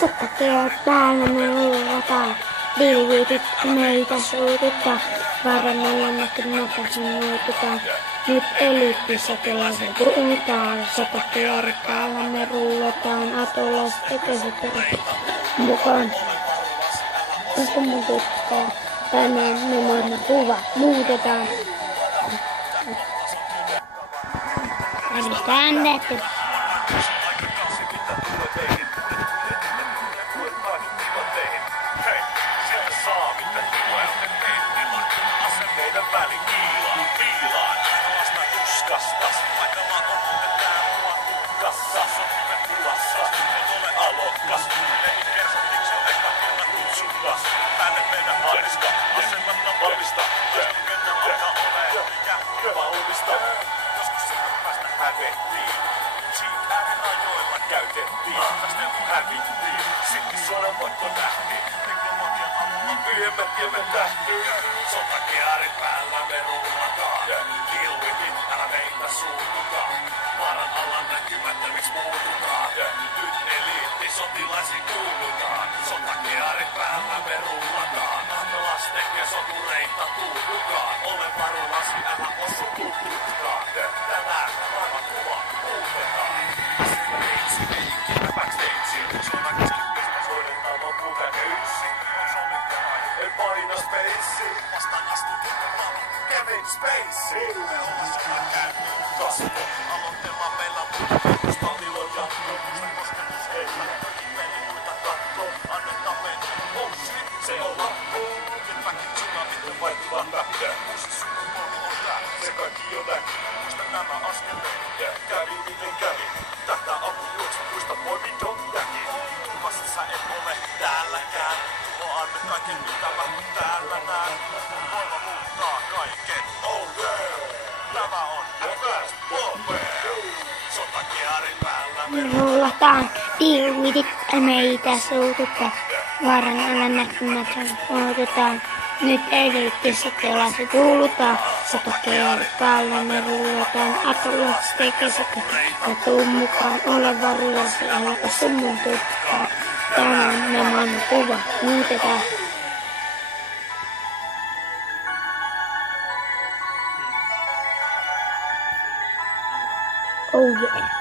Sottakeot päällä me luovataan, pilviitit meitä suututtaa, varannalla näkymättä muututaan. Nyt eliittisotilaiset puhutaan, sotakeot päällä me rullataan, atolaiset tekevät mukaan. Kun muututtaa, tänään me maailman kuva muutetaan. Äänestään tehty. Sotakearin päällä me rullataan. Kilvitit, älä meitä suututaan. Vaaran alla näkymättömiksi muututaan. Nyt eliittisotilaisiin kuulutaan. Sotakearin päällä me rullataan. Lasten ja sotureita tuututaan. Ole varulasi, älä osu tuttukaan. Tänään maailman kuva muutetaan. Reitsi ei ikinä backstageen. Suunnan keskipisteessä hoidetaan lopulta köysi. En paina spacea. Vastaan astutetaan Kevin Spacey. Kasvo. Aloitellaan meillä muuta. Tilon jatko. Kosketus ei. Meni muita katto. Annetaan mennä. Oh shit. Se on lappu. Nyt väki tsunamit vaihtuvat lähtee. Uusi sukupolvi on tää. Se kaikki jo näkyy. Muista nämä askeleet. Kävi miten kävi. Tähtää apu juoksu. Muista poimi Donjäki. Kuvassa sä et ole täälläkään. Anne kaiken mitä mä täällä näen. Voima muuttaa kaiken. Oh yeah! Tämä on Advanced Warfare. Sotakearin päällä me Rullataan, pilvitit meitä suututtaa, vaaran alla näkymättä muututaan. Nyt eliittisotilaiset kuulutaan, sotakearin päällä me rullataan. Atolaiset tekevät ja tuu mukaan, ole varulasi, älä osu muututtaa. Tänään me maailman kuva muutetaan. Oh yeah.